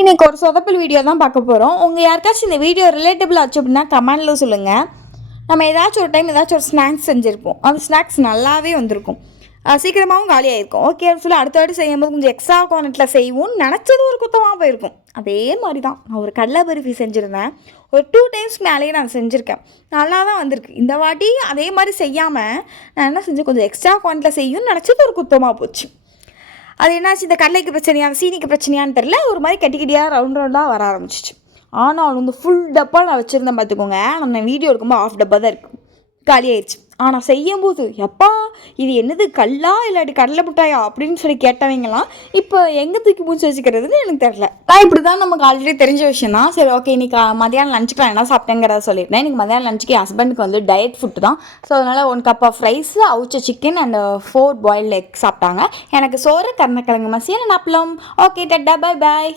இன்றைக்கி ஒரு சொதப்பல் வீடியோ தான் பார்க்க போகிறோம். உங்கள் யாருக்காச்சும் இந்த வீடியோ ரிலேட்டபிள் ஆச்சு அப்படின்னா கமெண்டில் சொல்லுங்கள். நம்ம ஏதாச்சும் ஒரு டைம் ஏதாச்சும் ஒரு ஸ்நாக்ஸ் செஞ்சுருப்போம். அந்த ஸ்நாக்ஸ் நல்லாவே வந்திருக்கும், சீக்கிரமாகவும் காலியாகிருக்கும். ஓகே அப்படின்னு சொல்லி அடுத்த வாட்டி செய்யும்போது கொஞ்சம் எக்ஸ்ட்ரா குவான்டிட்டியில் செய்வோம், நினச்சது ஒரு குத்தமாக போயிருக்கும். அதே மாதிரி தான் நான் ஒரு கடலை பருஃபி செஞ்சுருந்தேன். ஒரு 2 டைம்ஸ் மேலேயே நான் செஞ்சுருக்கேன், நல்லா தான் வந்திருக்கு. இந்த வாட்டி அதே மாதிரி செய்யாமல் நான் என்ன செஞ்சேன், கொஞ்சம் எக்ஸ்ட்ரா குவான்டிட்டியில் செய்யும்னு நினச்சது ஒரு குத்தமாக போச்சு. அது என்னாச்சு, இந்த கடலைக்கு பிரச்சனையா சீனிக்கு பிரச்சனையான்னு தெரில, ஒரு மாதிரி கட்டிக்கட்டியாக ரவுண்டாக வர ஆரம்பிச்சிச்சு. ஆனாலும் இந்த ஃபுல் டப்பா நான் வச்சுருந்தேன் பார்த்துக்கோங்க. நம்ம வீடியோ எடுக்கும்போது ஆஃப் டப்பா தான் இருக்குது, காலி ஆயிடுச்சு. ஆனால் செய்யும்போது எப்பா இது என்னது கல்லா இல்லாட்டி கடலை மிட்டாயா அப்படின்னு சொல்லி கேட்டவங்களாம் இப்போ எங்கே தூக்கி மூச்சு வச்சுக்கிறதுன்னு எனக்கு தெரில. நான் இப்படி தான் நமக்கு ஆல்ரெடி தெரிஞ்ச விஷயம் தான். சரி ஓகே, இன்றைக்கி மதியானம் லஞ்சுக்கு நான் என்ன சாப்பிட்டேங்கிறத சொல்லியிருந்தேன். இன்றைக்கி மதியானம் லஞ்சுக்கு என் ஹஸ்பண்டுக்கு வந்து டயட் ஃபுட்டு தான். ஸோ அதனால் 1 கப் ஆஃப் ரைஸ், அவுச்ச சிக்கன் அண்ட் 4 பாயில்டு எக் சாப்பிட்டாங்க. எனக்கு சோறு, கருணக்கிழங்கு மசியல், அப்பளம். ஓகே, டட்டா, பை பாய்.